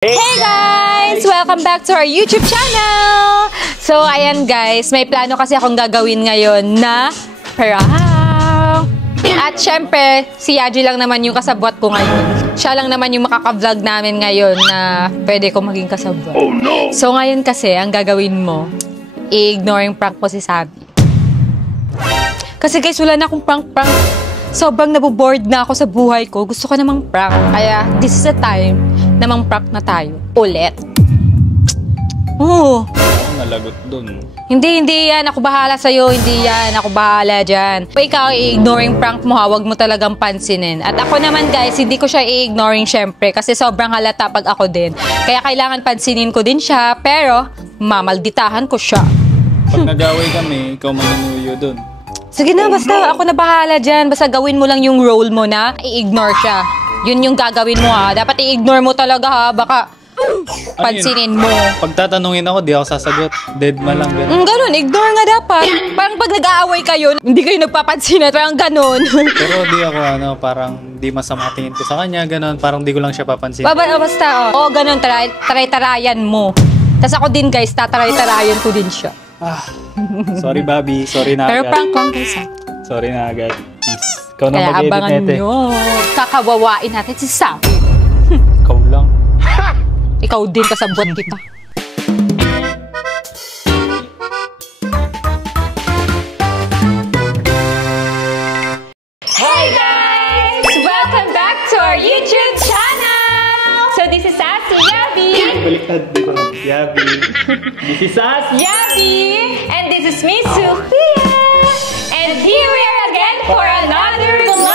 Hey guys! Welcome back to our YouTube channel! So, ayan guys, may plano kasi akong gagawin ngayon na prank! At syempre, si Yaji lang naman yung kasabwat ko ngayon. Siya lang naman yung makaka-vlog namin ngayon na pwede ko maging kasabwat. Oh no! So, ngayon kasi, ang gagawin mo, i-ignoring prank mo si Sabi. Kasi guys, wala na akong prank-prank. Sobrang nabobored na ako sa buhay ko. Gusto ko namang prank. Kaya, this is the time namang prank na tayo. Ulit. Oo. Nalagot dun. Hindi yan. Ako bahala sa'yo. Hindi yan. Ako bahala dyan. Pa ikaw, i-ignoring prank mo ha. Huwag mo talagang pansinin. At ako naman guys, hindi ko siya i-ignoring syempre. Kasi sobrang halata pag ako din. Kaya kailangan pansinin ko din siya. Pero, mamalditahan ko siya. Pag nag-away kami, ikaw manunuyo dun. Sige na, basta ako na bahala dyan. Basta gawin mo lang yung role mo na i-ignore siya. Yun yung gagawin mo ha. Dapat i-ignore mo talaga ha. Baka pansinin mo. Pag tatanungin ako, di ako sasagot. Dead ma lang. Ganun, ignore nga dapat. Parang pag nag-aaway kayo, hindi kayo nagpapansin at parang ganun. Pero di ako parang di masama tingin ko sa kanya. Ganun, parang di ko lang siya papansin. Basta, ganun, taray-tarayan mo. Tapos ako din guys, tataray-tarayan ko din siya. Sorry Bobby, sorry na Pero agad. prank lang guys ha. Sorry na agad. Peace. Ikaw na Kaya mag-edit abangan nete. nyo. Kakawawain natin si Sabi. Ikaw lang. Ikaw din kasabot kita. Hey guys! Welcome back to our YouTube channel! So this is Sassy Yabi. Baliktad dito. Yabi. This is us. Yabi! And this is me, Sophia! And here we are again for another vlog!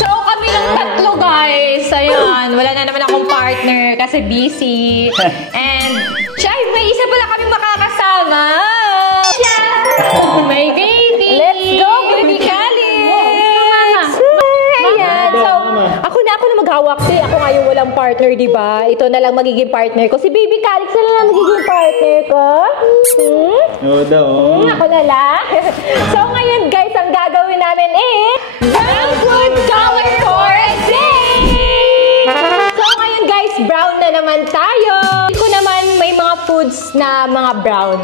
So kami lang tatlo guys. Ayan, wala na naman akong partner kasi busy. And siya, may isa pala kami makakasama. Yeah! My baby! Let's go, baby Calix! Ayan, so ako na maghawak kasi ako nga yung walang partner, di ba? Ito na lang magiging partner ko. Si Baby Calix na lang magiging partner ko. Oo daw. Ako na lang. So ngayon guys, ang gagawin namin brown food color coordinating! So ngayon guys, brown na naman tayo. Hindi ko naman may mga foods na mga brown.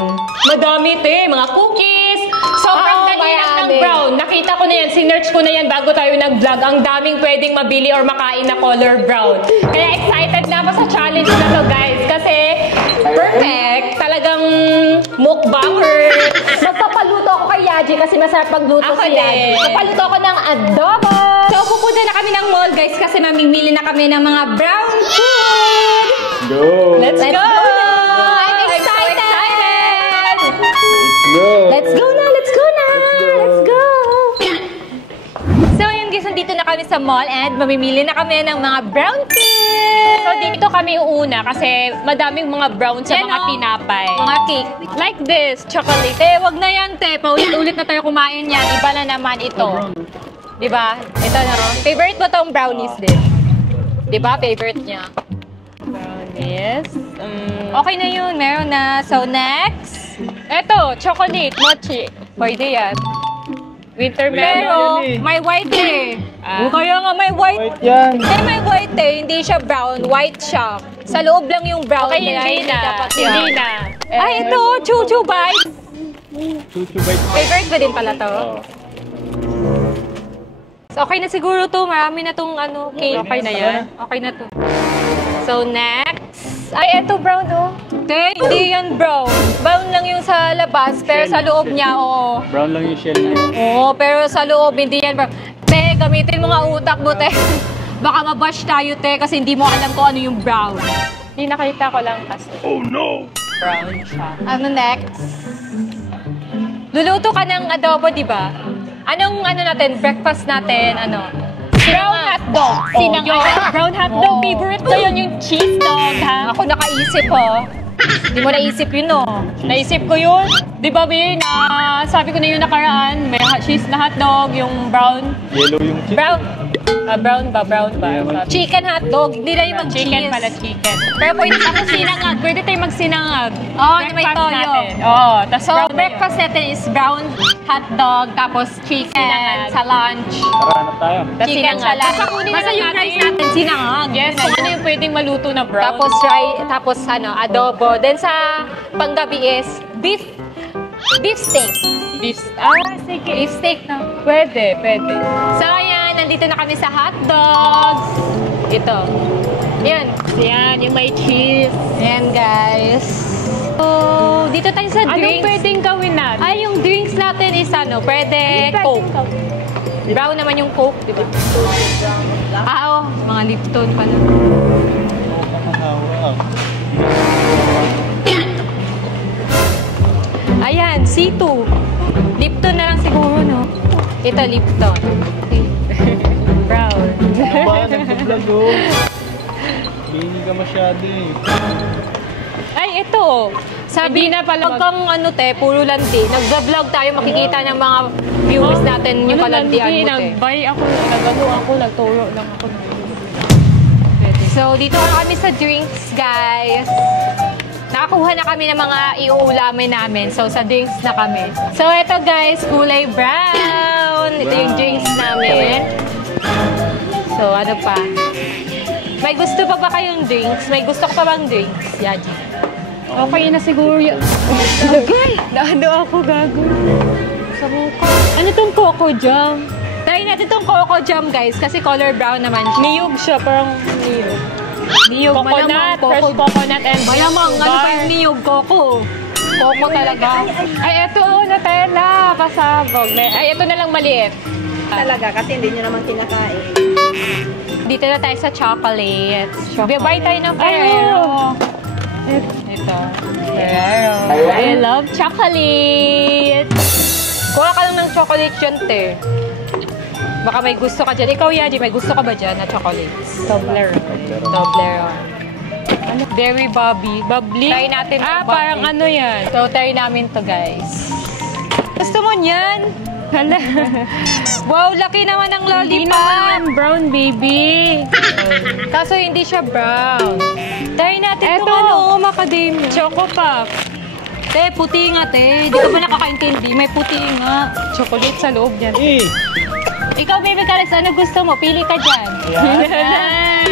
Madami mga cookies. Sobrang dali lang ng brown. Nakita ko na yan, sinearch ko na yan bago tayo nag-vlog. Ang daming pwedeng mabili or makain na color brown. Kaya excited na ako sa challenge na to guys. Kasi perfect. Talagang mukbanger. Magpapaluto ako kay Yaji kasi masarap magluto si Yaji. Papaluto ako ng adobo. So pupunta na kami ng mall guys kasi mamimili na kami ng mga brown food. Go! Let's go! I'm excited! Let's go! Let's go na! Let's go na! Let's go! So ayun guys, nandito na kami sa mall and mamimili na kami ng mga brown food. So dito kami uuna kasi madaming mga brown sa mga tinapay. Mga cake. Like this, chocolate. Wag na yan te. Paulit-ulit na tayo kumain yan. Iba na naman ito. Diba? Ito na. Favorite mo tong brownies din. Diba? Favorite niya. Brownies. Okay na yun. Meron na. So next. Eto, chocolate, mochi. Pwede yan. Winter melon. Pero, may white kaya nga may white. White yan. May white hindi siya brown. White siya. Sa loob lang yung brown. Okay, hindi na. Hindi na. Ay, ito, chuchu bites. Chuchu bite. Favorite ba din pala to? So, okay na siguro to. Marami na tong cake. Okay na yan. Okay na to. So, next. Ay, eto brown hindi yan brown. Brown lang yung sa labas, pero sa loob niya, Brown lang yung shell na yun. Oo, pero sa loob, hindi yan brown. Te, gamitin mo nga utak mo, te. Baka mabash tayo, te, kasi hindi mo alam kung ano yung brown. Hindi nakita ko lang kasi. Oh no! Brown siya. Ano next? Luluto ka ng adobo, di ba? Anong natin, breakfast natin, Brown hotdog. Brown hotdog, favorite ko yun, yung cheese dog, ha? Ako nakaisip, Hindi mo naisip yun, Naisip ko yun. Di ba, Bin? Sabi ko na yun nakaraan, may cheese na hotdog, yung brown. Yellow yung cheese. Brown. Brown ba? Brown ba? Yeah, Chicken hotdog, hindi na yung mag-cheese. Chicken pala, chicken. Pero pwede sa Ako sinangag. Pwede tayo magsinangag. Oo, na may Breakfast toyo. natin. Oo, tas So, brown na breakfast natin is brown hotdog, tapos chicken Sinangag. sa lunch. Tara, hanap tayo. yun. Tas Chicken sinangag. sa lunch. Tas kunin na Basta lang yung natin. rice natin, sinangag. Yes, kung ano yung pwedeng maluto na brown. Tapos adobo. Then sa panggabi is beef steak. beef. Sige. Beef steak na. Pwede. So, ayan, nandito na kami sa hotdogs. Ito. Yan. Yan, yung may cheese. Ayan, guys. So, dito tayo sa Anong drinks. pwedeng gawin natin? Ay, yung drinks natin is pwede Coke. Brown naman yung Coke, di ba? Mga Lipton pala. Ayan, C2. Lipton na lang siguro, no? Ito, Lipton. Brown. Ano ba? Nag-vlog oh. Hindi ka masyado eh. Ay, ito. Sabi Hindi na pala pag kang puro landi, nag-vlog tayo, makikita ng mga viewers natin yung kalandian mo, te. Nag-buy ako, nagturo lang ako. So, dito na kami sa drinks, guys. Nakakuha na kami ng mga iuulamin namin. So, sa drinks na kami. So, ito guys, kulay brown. Ito yung drinks namin. So, ano pa? May gusto pa ba kayong drinks? May gusto ko pa bang drinks? Yaji. Okay na siguro yun. Okay. Naano ako, gago. Sa mukha. Ano tong Coco Jam? Try natin itong Coco Jam, guys. Kasi color brown naman siya. Niyog siya, parang niyog. Niyog, Coconut, fresh coconut and Malamang, ano pa yung niyog? Coco. Coco talaga. Ay, eto, Nutella, pasabog. Ay, ito na lang maliit. Talaga, kasi hindi nyo naman kinakain. Dito na tayo sa chocolates. Buy tayo ng Ay, Ferrero. oo. Ito. Ferrero. I love chocolate. Kuha ka lang ng chocolate dyan, te. Baka may gusto ka dyan. Ikaw, Yaji, may gusto ka ba dyan na chocolates? Toblerone. Toblerone. Berry Bobby. Bubbly? Try natin. Ah, itong parang Bobby. ano yan? So, try namin to, guys. Gusto mo niyan? Hala. Wow, laki naman ng Hindi lollipop. naman brown, baby. Kaso hindi siya brown. Try natin Eto, itong macadamia. Choco Pop. Te, puti nga, te. Di ka ba nakakaintindi? May puti nga. Chocolate sa loob yan. Eh! Ikaw, baby Calix, ano gusto mo? Pili ka dyan.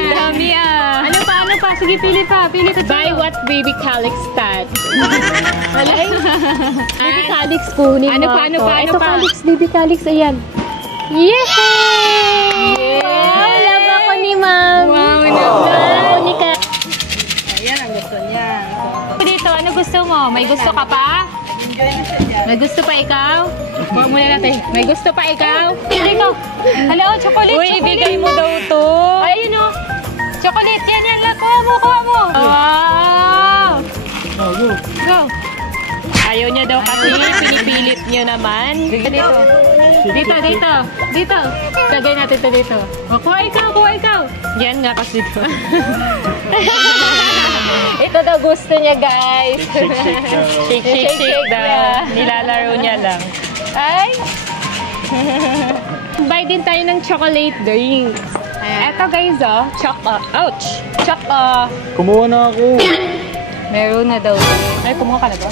Dami ah. Ano pa? Sige, pili pa. Pili ka Buy dyan. what baby Calix stat. Baby Calix, kunin Ano mo pa, ano ako. pa, ano Ito, pa? Calix, baby Calix, ayan. Yay! Wow, love ako ni Mami. Wow, naman. Ni ka. Ayan ang gusto niya. Dito, ano gusto mo? May gusto ka pa? Enjoy na siya dyan. May gusto pa ikaw? Huwag muna natin. May gusto pa ikaw? Ikaw. Hello, chocolate, Uy, chocolate. ibigay mo daw to. Ayun o. Chocolate, yan. Kuha mo. Wow. Oh, go. Go. Ayaw niya daw kasi, pinipilit niyo naman. Dito. Dito. Lagay natin ito dito. O, kuha ikaw. Yan nga kasi to. Ito daw gusto niya, guys. Shake daw. Nilalaro niya lang. Ay. Buy din tayo ng chocolate drinks. Eto guys, ouch! Kumuha na ako. Meron na daw. Ay, kumuha ka na ba?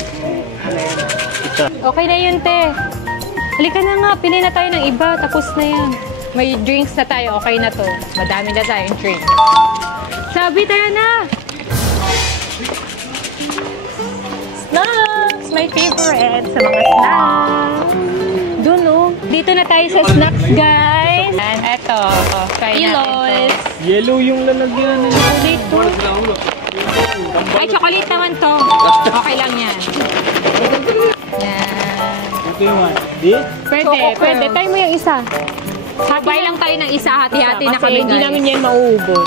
Okay na yun, te. Halika na nga, pili na tayo ng iba. Tapos na yan. May drinks na tayo, okay na to. Madami na tayong drink. Sabi, tara na! Snacks! My favorite sa mga snacks. Doon, oh. Dito na tayo sa snacks, guys. And eto, try natin Ilos. to. Yellow yung lalagyan. Chocolate to. Ay, chocolate naman to. Okay lang yan. Yan. Ito yung one. Di? Pwede. Tayo mo yung isa. Sabay lang tayo ng isa, hati-hati na Kasi kami, hindi guys. namin yan mauubos.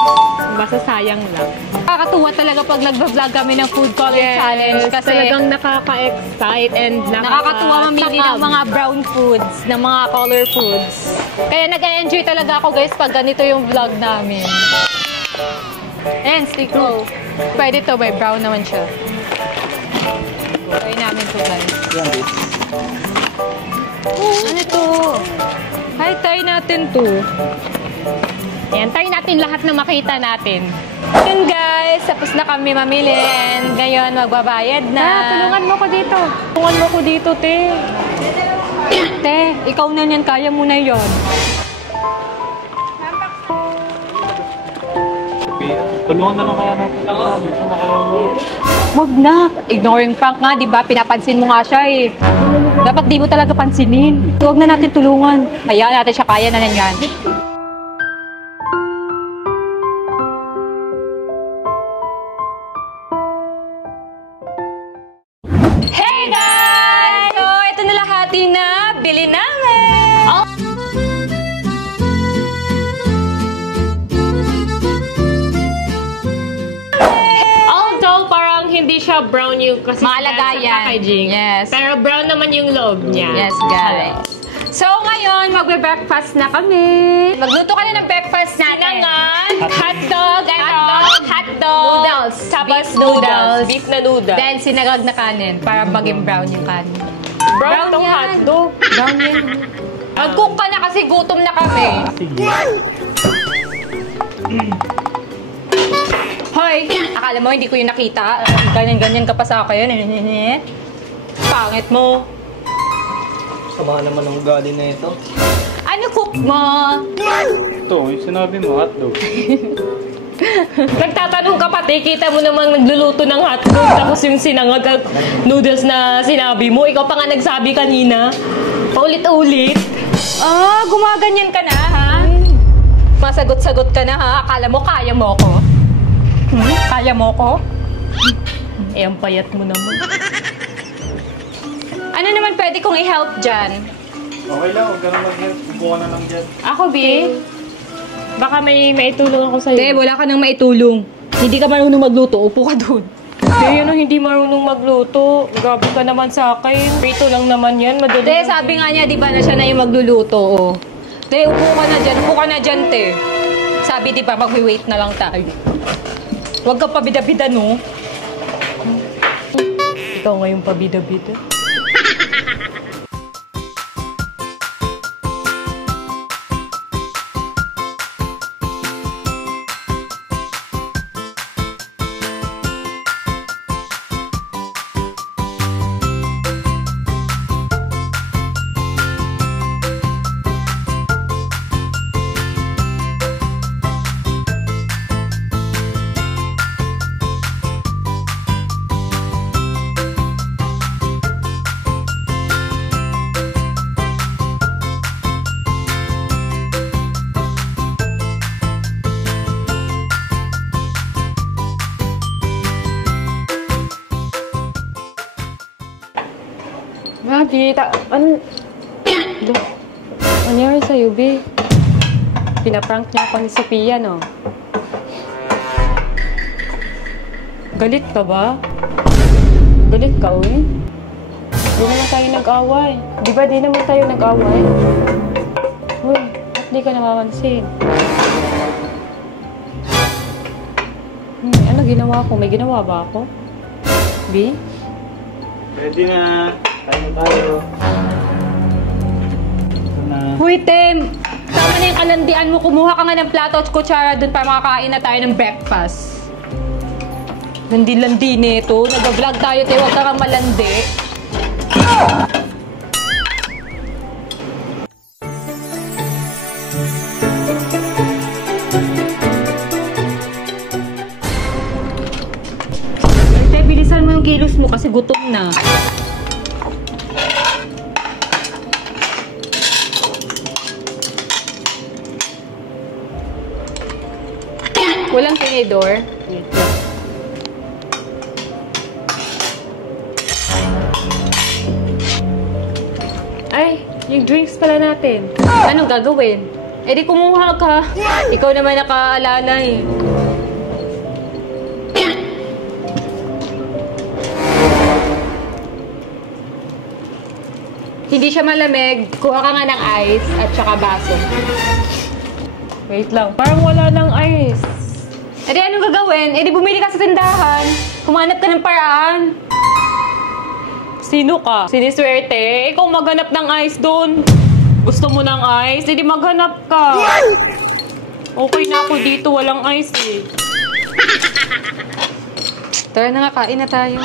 Basta sayang lang. Nakakatuwa talaga pag nag-vlog kami ng food color challenge kasi talagang nakaka-excite and nakakatuwa mamili ng mga brown foods, ng mga color foods. Kaya nag-enjoy talaga ako, guys, pag ganito yung vlog namin. And stick roll. Pwede to, may brown naman siya. Try namin to, guys. Yan, di. Ano to? Ay, try natin to. Ayan, try natin lahat na makita natin. Yun guys, tapos na kami mamili and ngayon magbabayad na. Tulungan mo ko dito. Tulungan mo ko dito, te. Te, ikaw na yan, kaya mo na yun. Tulungan na lang kaya natin. Wag na. Ignoring prank nga, di ba? Pinapansin mo nga siya eh. Dapat di mo talaga pansinin. Huwag na natin tulungan. Hayaan natin siya, kaya na yan. Hey guys! So, ito na lahat yung nabili namin. Although parang hindi siya brown yung kasi Maalaga sa yan. packaging. Yes. Pero brown naman yung loob niya. Yes, guys. So, ngayon, magbe-breakfast na kami. Magluto ka na ng breakfast natin. Sinangan, hotdog, hotdog, noodles, tapos beef noodles, beef na noodles. then sinagag na kanin para maging brown yung kanin. brown tong yan. hotdog. Brown yan. Mag-cook ka na kasi gutom na kami. Hoy, akala mo hindi ko yung nakita? Ganyan-ganyan ka pa sa akin. Pangit mo. Sama naman ang ugali na ito. Ano cook mo? Ito, yung sinabi mo, hotdog. Nagtatanong ka pati, kita mo namang nagluluto ng hotdog tapos yung sinangag at noodles na sinabi mo, ikaw pa nga nagsabi kanina. Paulit-ulit. Ah, gumaganyan ka na, ha? Masagot-sagot ka na, ha? Akala mo kaya mo ko? Kaya mo ko? Eh, ang payat mo naman. Ano naman pwede kong i-help dyan? Okay lang, huwag ka na mag-help. Buka na lang dyan. Ako, B, baka may maitulong ako sa'yo. Te, wala ka nang maitulong. Hindi ka marunong magluto, upo ka dun. Te, yun ang hindi marunong magluto. Grabe ka naman sa akin. Prito lang naman yan. Madali Te, lang. sabi nga niya, di ba na siya na yung magluluto, oh. Te, upo ka na dyan, te. Sabi, di ba, mag-wait na lang tayo. Huwag ka pabida-bida, no? Ikaw ngayon pabida-bida. Grabe, ano nangyari sa'yo, B? Pinaprank niya ako ni Sophia, no? Galit ka ba? Galit ka, uy? Di naman tayo nag-away. Di ba di naman tayo nag-away? Uy, ba't di ka namamansin? Ano ginawa ko? May ginawa ba ako? B? Ready na. Tayo tayo. Ito na. Uy, Tem! Tama na yung kalandian mo. Kumuha ka nga ng plato at kutsara dun para makakain na tayo ng breakfast. Landi-landi nito. Nag-vlog tayo, te. Huwag ka kang malandi. Te, bilisan mo yung kilos mo kasi gutom na. Walang tinidor. Ay, yung drinks pala natin. Anong gagawin? Eh di kumuha ka. Ikaw naman nakaalala eh. Hindi siya malamig. Kuha ka nga ng ice at saka baso. Wait lang, parang wala ng ice. Eh di anong gagawin? Eh di bumili ka sa tindahan. Kumanap ka ng paraan. Sino ka? Siniswerte? Ikaw maghanap ng ice doon. Gusto mo ng ice? Hindi maghanap ka. Okay na ako dito, walang ice eh. Tara na nga, kain na tayo.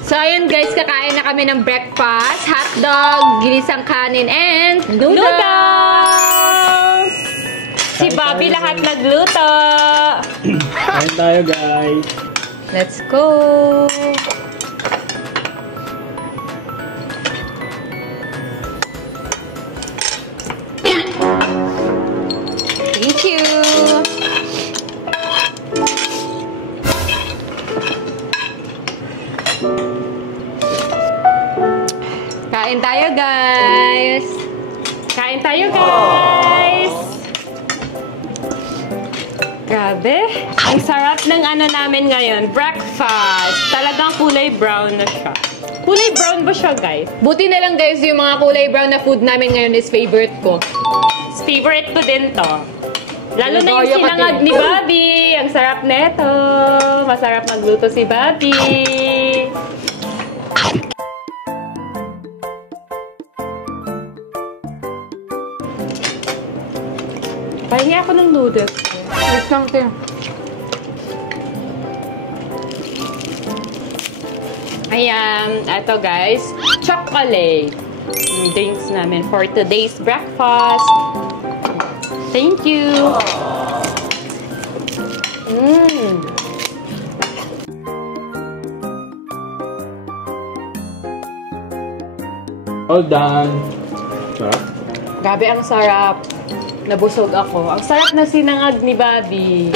So, ayun guys, kakain na kami ng breakfast. Hotdog, ginisang kanin, and noodles! Si Bobby lahat nagluto. Kain tayo, guys. Let's go! Thank you! Kain tayo, guys! Kain tayo, guys! Grabe! Ang sarap ng ano namin ngayon, breakfast. Talagang kulay brown na siya. Kulay brown ba siya, guys? Buti na lang guys, yung mga kulay brown na food namin ngayon is favorite ko. Favorite ko din to. Lalo na yung Gaya ka sinangag din. ni Bobby. Ang sarap neto. Masarap magluto si Bobby. Pahingi ako ng noodles. Wait lang, Tim. Ayan, eto guys, chocolate. Yung drinks namin for today's breakfast. Thank you. All done. Sarap. Grabe, ang sarap. Nabusog ako. Ang sarap na sinangag ni Bobby.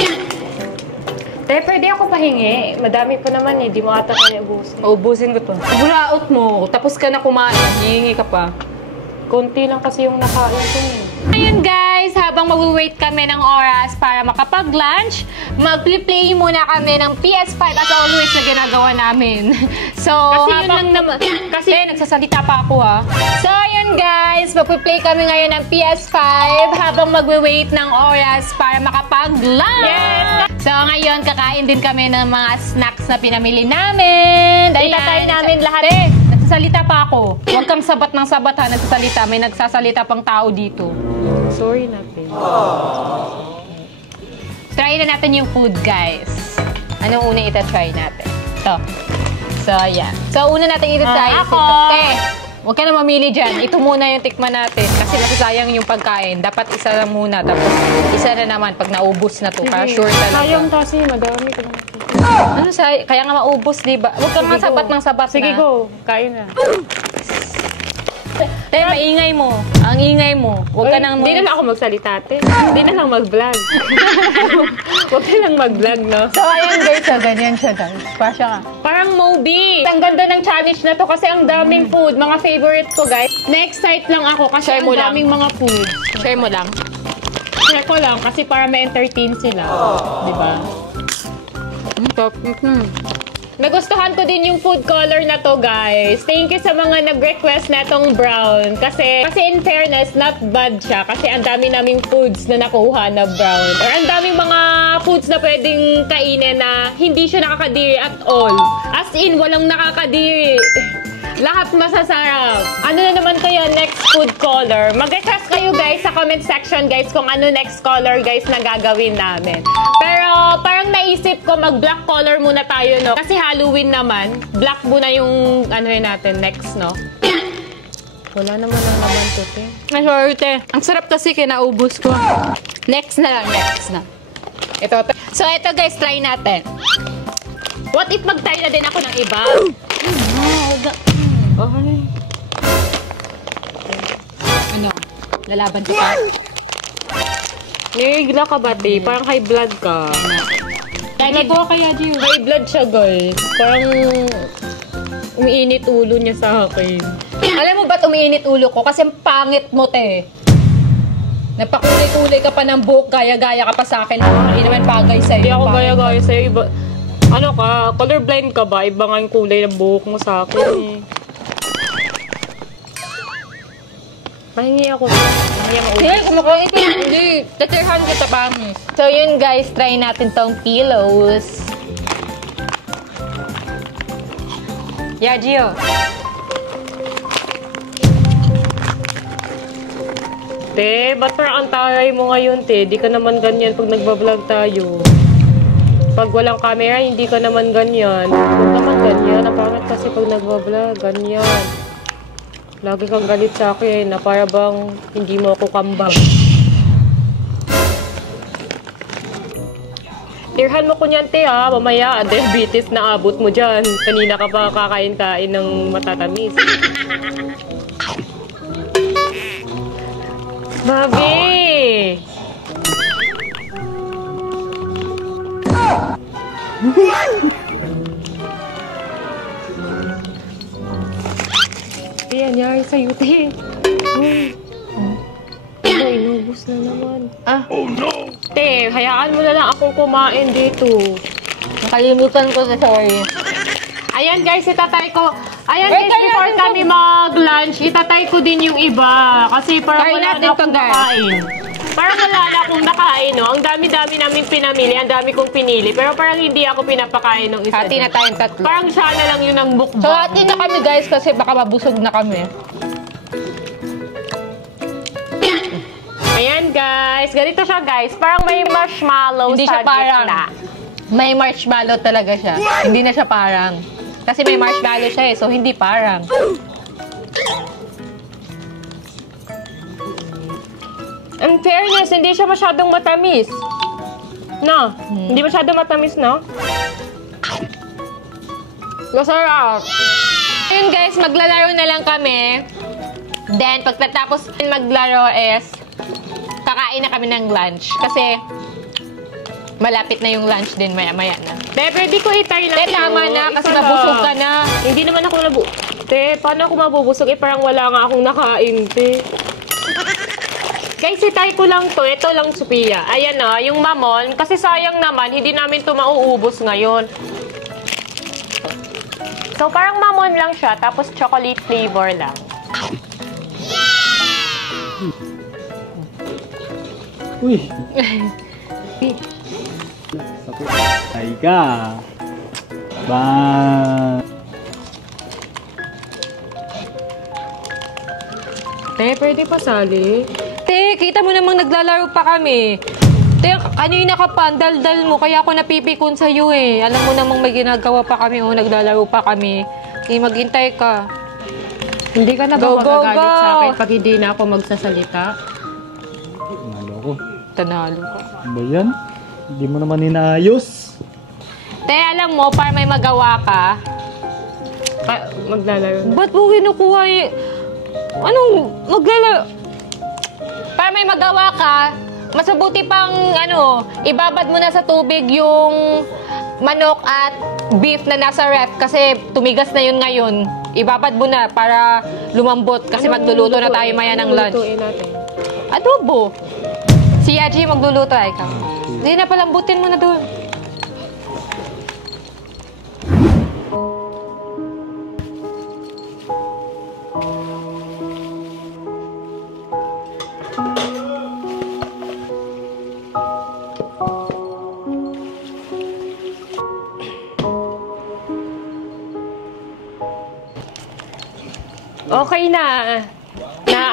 Te, pwede ako pahingi. Madami pa naman eh. Di mo ata kaya ubusin. Ubusin ko to. Bulaot mo. Tapos ka na kumain. Hihingi ka pa. Konti lang kasi yung nakain ko eh. Ayun guys, habang mag-wait kami ng oras para makapag-lunch, mag-play muna kami ng PS5 as always na ginagawa namin. So, Kasi yun lang naman. Kasi, nagsasalita pa ako ha. So, ayun guys, mag-play kami ngayon ng PS5 habang mag-wait ng oras para makapag-lunch. Yes! So, ngayon, kakain din kami ng mga snacks na pinamili namin. Itatay namin lahat. Nagsasalita pa ako. Huwag kang sabat ng sabat ha, nagsasalita. May nagsasalita pang tao dito. Sorry natin. Try na natin yung food, guys. Anong una ita-try natin? Ito. So, ayan. So, una natin ita-try is Ako! ito. Huwag ka na mamili dyan. Ito muna yung tikman natin. Kasi masasayang yung pagkain. Dapat isa lang muna. Tapos, isa na naman pag naubos na to. Para sure Sayang talaga. kasi, madami ko naman. Ano kaya nga maubos, di ba? Huwag kang nga sabat ng sabat Sige, na. go. Kain na. Te, maingay mo. Ang ingay mo. Huwag ka nang... Hindi na lang ako magsalita, te. Hindi na lang mag-vlog. Huwag ka lang mag-vlog, no? So, ayan guys. So, ganyan siya guys. Pasya ka. Parang Moby. Ang ganda ng challenge na to kasi ang daming food. Mga favorite ko, guys. Na-excite lang ako kasi Share ang mo lang. daming mga food. Share mo lang. Share ko lang kasi para ma-entertain sila. Di ba? Nagustuhan ko din yung food color na to, guys. Thank you sa mga nag-request na tong brown. Kasi in fairness, not bad siya. Kasi ang dami naming foods na nakuha na brown. Or ang daming mga foods na pwedeng kainin na hindi siya nakakadiri at all. As in, walang nakakadiri. Lahat masasarap. Ano na naman kaya next food color? Mag-request kayo guys sa comment section guys kung ano next color guys na gagawin namin. Pero parang naisip ko mag-black color muna tayo, no? Kasi Halloween naman. Black muna yung ano yun natin next, no? Wala naman ang laman to, te. Ay, sorry, te. Ang sarap kasi kinaubos ko. Next na lang, next na. Ito. So, ito guys, try natin. What if mag-try na din ako ng iba? Okay. Ano? Lalaban ka pa? Nirigla ka ba, te? Parang high blood ka. Lagi ko kaya, Gio. High blood siya, guys. Parang umiinit ulo niya sa akin. Alam mo ba't umiinit ulo ko? Kasi ang pangit mo, te. Napakulay-kulay ka pa ng buhok, gaya-gaya ka pa sa akin. Hindi naman bagay sa'yo. Hindi ako Pangit gaya-gaya sa'yo. Iba, ano ka? Colorblind ka ba? Iba nga yung kulay ng buhok mo sa akin eh. Pahingi ako. Pahingi ako. Hindi, kumakain ka. Hindi. Tatirhan kita pa. So yun guys, try natin tong pillows. Yeah, Gio. Te, ba't parang ang taray mo ngayon, te? Di ka naman ganyan pag nagbablog tayo. Pag walang camera, hindi ka naman ganyan. Huwag naman ganyan. Napangit kasi pag nagbablog, ganyan. Lagi kang galit sa akin na para bang hindi mo ako kambang. Tirhan mo ko niyan, te, ha? Mamaya, diabetes na abot mo dyan. Kanina ka pa kakain-kain ng matatamis. Babi! Ayan, yari sa'yo, te. Ito, inubos na naman. Oh, no! Te, hayaan mo na lang akong kumain dito. Nakalimutan ko sa sorry. Ayan, guys, itatay ko. Ayan, guys, before kami mag-lunch, itatay ko din yung iba. Kasi parang Try wala natin na akong to, guys. nakain. Parang wala na akong nakain, no? Ang dami-dami namin pinamili, ang dami kong pinili. Pero parang hindi ako pinapakain ng isa. Hati na tayong tatlo. Parang siya na lang yun ang mukbang. So, hati na kami guys kasi baka mabusog na kami. Ayan, guys. Ganito siya, guys. Parang may marshmallow Hindi sa siya parang. gitna. May marshmallow talaga siya. Hindi na siya parang. Kasi may marshmallow siya eh, so hindi parang. In fairness, hindi siya masyadong matamis. No? Hindi masyadong matamis, no? Masarap. Ayun guys, maglalaro na lang kami. Then, pagkatapos maglaro is, kakain na kami ng lunch. Kasi, malapit na yung lunch din, maya-maya na. Te, pwede ko itay lang. Te, tama na, kasi Isa nabusog lang. ka na. Hindi naman ako Te, paano ako mabubusog? Eh, parang wala nga akong nakain, te. Guys, itay ko lang to. Ito lang, Sophia. Ayan na, yung mamon. Kasi sayang naman, hindi namin to mauubos ngayon. So, parang mamon lang siya, tapos chocolate flavor lang. Uy! Ay ka! Ba! Te, pwede pasali? Te, kita mo namang naglalaro pa kami. Te, kanina ka pa, dal-dal mo, kaya ako napipikon sa'yo eh. Alam mo namang may ginagawa pa kami o naglalaro pa kami. Eh, maghintay ka. Hindi ka na ba Go, go, magagalit go! sa akin pag hindi na ako magsasalita? Nalo ko. Tanalo ka. Ano ba yan? Hindi mo naman inaayos. Te, alam mo, para may magawa ka, Maglalaro na. ba't mo kinukuha yung... Anong maglalaro? Para may magawa ka, mas mabuti pang, ibabad mo na sa tubig yung manok at beef na nasa ref kasi tumigas na yun ngayon. Ibabad mo na para lumambot kasi magluluto na tayo maya ng lunch. Lutuin natin. Adobo. Si Yaji magluluto ay ka. Hindi na palambutin mo na doon. Okay na.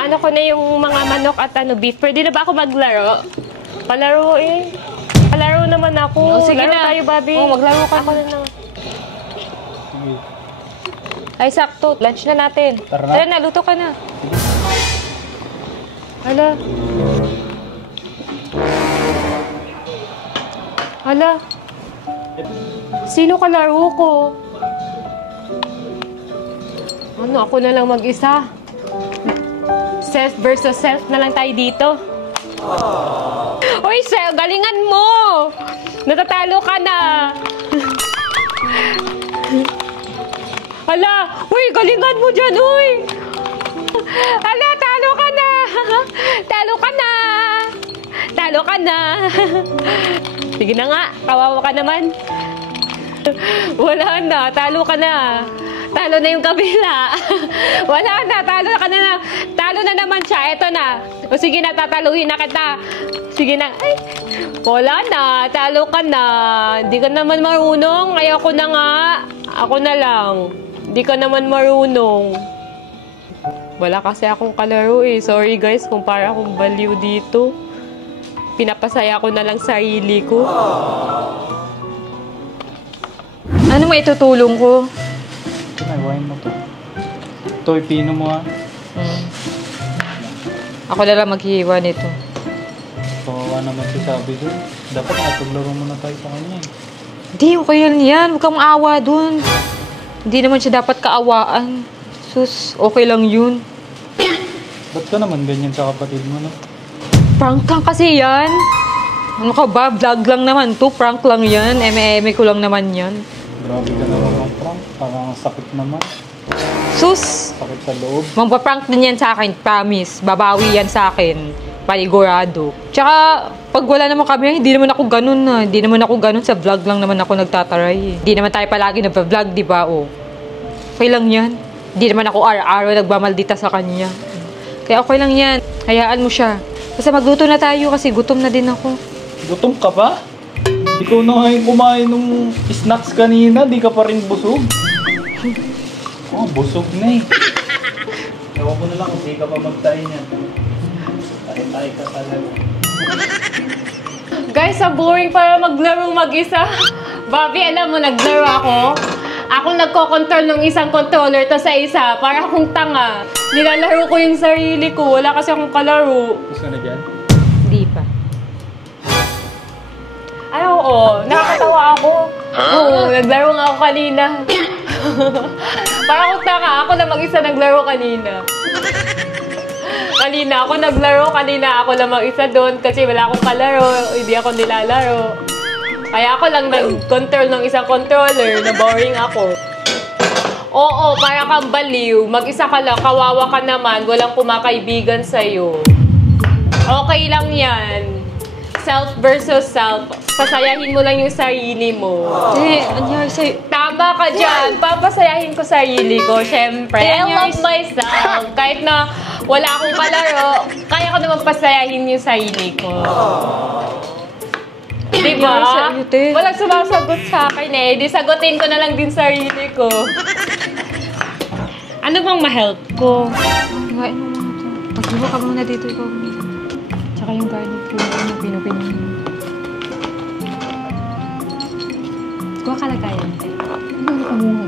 Ano ko na yung mga manok at beef. Pwede na ba ako maglaro? Palaro eh. Palaro naman ako. Sige Laro na. tayo, Bobby. Maglaro ka Ako na. na. Ay, sakto. Lunch na natin. Tara na. Tara na, luto ka na. Hala. Hala. Sino kalaro ko? Ano, ako na lang mag-isa. Self versus self na lang tayo dito. Uy, Sel, galingan mo! Natatalo ka na. Hala. Uy, galingan mo dyan, uy. Hala, talo ka na. Talo ka na. Talo ka na. Sige na nga, kawawa ka naman. Wala na, talo ka na. Talo na yung kabila. Wala na, talo ka na. Talo na naman siya, eto na. O sige na, tataluhin na kita. Sige na. Ay, wala na, talo ka na. Hindi ka naman marunong. Ay, ako na nga. Ako na lang. Hindi ka naman marunong. Wala kasi akong kalaro eh. Sorry guys kung para akong baliw dito. Pinapasaya ko na lang sarili ko. Ano mo itutulong ko? Nagawain mo to. Ito, ipino mo ha. Ako na lang maghihiwa nito. Kawawa naman si Sabi doon. Dapat napaglaro muna tayo sa kanya eh. Hindi, okay lang yan. Huwag kang maawa dun. Hindi naman siya dapat kaawaan. Sus, okay lang yun. Ba't ka naman ganyan sa kapatid mo, no? Prank lang kasi yan. Ano ka ba? Vlog lang naman to. Prank lang yan. Eme-eme ko lang naman yan. Grabe ka naman ng prank. Parang sakit naman. Sus! Sakit sa loob. Magpa-prank din yan sa akin. Promise. Babawi yan sa akin. Panigurado. Tsaka, pag wala naman kami, hindi naman ako ganun na. Hindi naman ako ganun. Sa vlog lang naman ako nagtataray. Hindi naman tayo palagi nagpa-vlog, di ba? O. Okay lang yan. Hindi naman ako araw-araw nagmamaldita sa kanya. Kaya okay lang yan. Hayaan mo siya. Basta magluto na tayo kasi gutom na din ako. Gutom ka ba? Ikaw na nga yung kumain ng snacks kanina, di ka pa rin busog. Oh, busog na eh. Ewan ko na lang kung di ka pa magtayin yan. Tayo ka talaga. Guys, ang boring para maglaro mag-isa. Bobby, alam mo, naglaro ako. Ako nagko-control ng isang controller to sa isa. Para akong tanga. Nilalaro ko yung sarili ko. Wala kasi akong kalaro. Gusto na dyan? Hindi pa. Ay, oo. Nakakatawa ako. Oo, naglaro nga ako kanina. Para akong tanga. Ako na mag-isa naglaro kanina. Kanina ako naglaro, kanina ako lang mag-isa doon kasi wala akong kalaro, hindi ako nilalaro. Kaya ako lang nag-control ng isang controller, na boring ako. Oo, para kang baliw, mag-isa ka lang, kawawa ka naman, walang kumakaibigan sa'yo. Okay lang yan. Self versus self. Pasayahin mo lang yung sarili mo. Anyari sa'yo? Tama ka dyan. Papasayahin ko sarili ko, syempre. I love myself. Kahit na wala akong kalaro, kaya ko naman pasayahin yung sarili ko. Diba? Walang sumasagot sa akin eh. Di sagutin ko na lang din sarili ko. Ano bang ma-help ko? Pag-iwa ka muna dito ikaw. Tsaka yung garlic ko na pinupinin mo. Kuha ka lang kaya. Ano ka muna?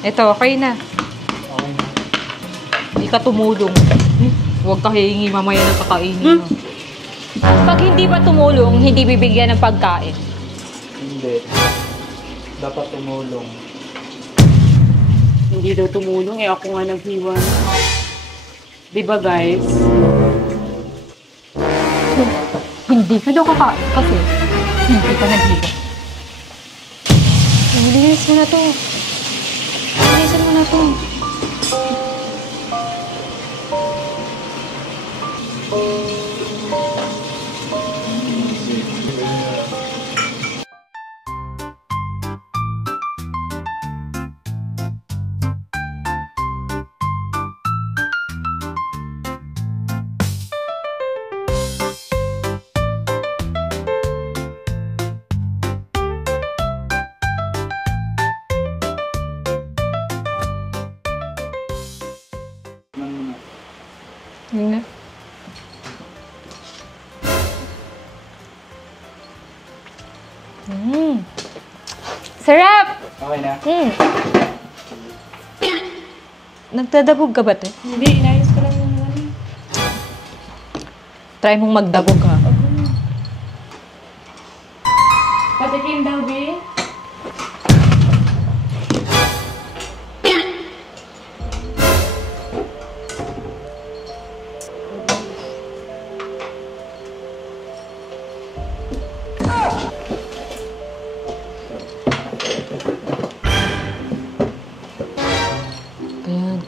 Ito, okay na. Okay na. Hindi ka tumulong. Huwag ka hihingi mamaya ng kakainin. Pag hindi pa tumulong, hindi bibigyan ng pagkain. Hindi. Dapat tumulong. Hindi daw tumulong, eh ako nga naghiwa. Diba guys? Hindi ka daw kakain kasi hindi ka naghiwa. Nilinis mo na to. Nilisan mo na to. Yun na. Sarap! Okay na? Nagdadabog ka ba, te? Hindi, inayos ko lang yung ano. Try mong magdabog, ha? Patikim daw, be?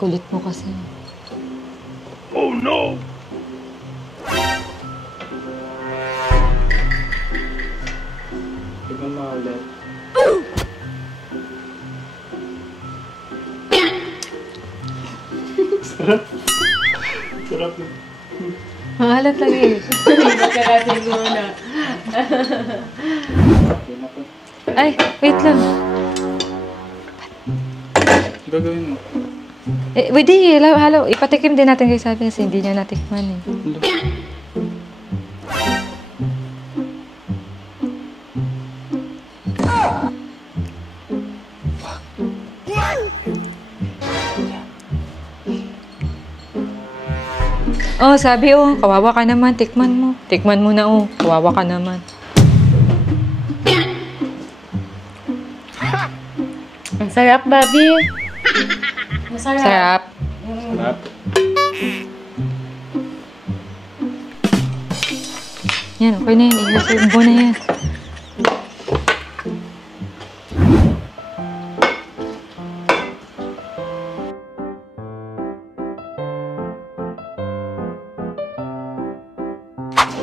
Kulit mo kasi. Oh no! Tignan mo ulit. Sarap. Sarap yun. Mahalat lang eh. Iba ka natin muna. Ay, wait lang. Gagawin mo. Pwede, halo. Ipatikim din natin kay Sabi kasi hindi niya natikman eh. Oh, Sabi kawawa ka naman, tikman mo. Tikman mo na kawawa ka naman. Ang sarap, Bobby. Masarap. Sarap. Sarap. Yan, okay na yan. Ihaserve mo na yan.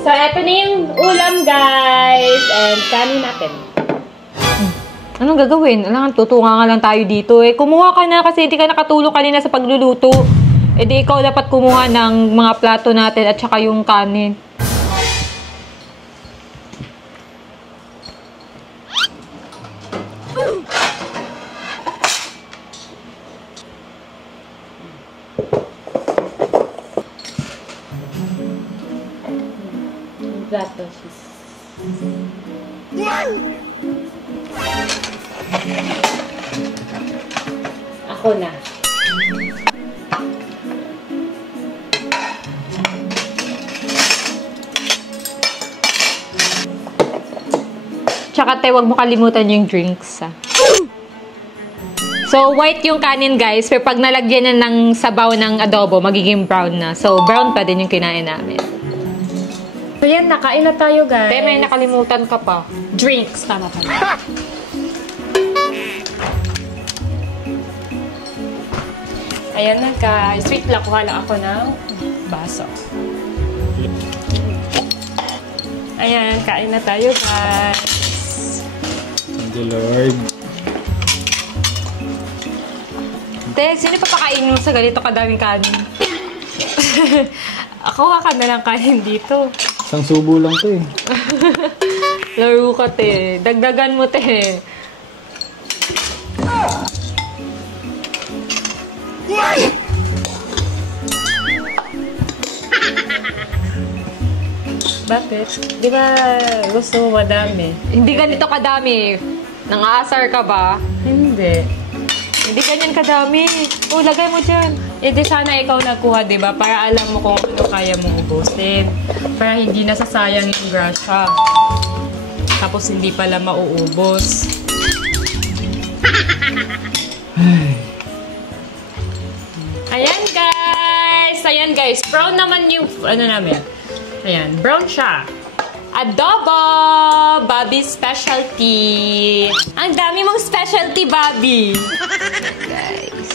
So, eto na yung ulam, guys. And kanin natin. Anong gagawin? Alangan, tutunga nga lang tayo dito eh. Kumuha ka na kasi hindi ka nakatulong kanina sa pagluluto. E di ikaw dapat kumuha ng mga plato natin at saka yung kanin. Plato. Ako na. Tsaka huwag mo kalimutan yung drinks. So, white yung kanin guys, pero pag nalagyan na ng sabaw ng adobo, magiging brown na. So, brown pa din yung kinain namin. So yan, nakain na tayo, guys. Pero may nakalimutan ka pa. Drinks, tama pa. Ayan na, guys. Sweet lang. Kuha lang ako ng baso. Ayan, kain na tayo, guys. Thank you, Lord. Te, sino pa pakainin mo sa ganito kadaming kanin? Ako ka na lang kain dito. Isang subo lang to eh. Laro ka, te. Dagdagan mo, te. Bakit? Di ba gusto mo madami? Hindi ganito kadami. Nang-aasar ka ba? Hindi. Hindi ganyan kadami. Lagay mo dyan. Eh di sana ikaw nagkuha, di ba? Para alam mo kung ano kaya mong ubusin. Para hindi nasasayang yung grasya. Tapos hindi pala mauubos. Ayan guys! Ayan guys! Brown naman yung... Ano namin? Ayan. Brown siya. Adobo! Bobby specialty. Ang dami mong specialty, Bobby! Guys.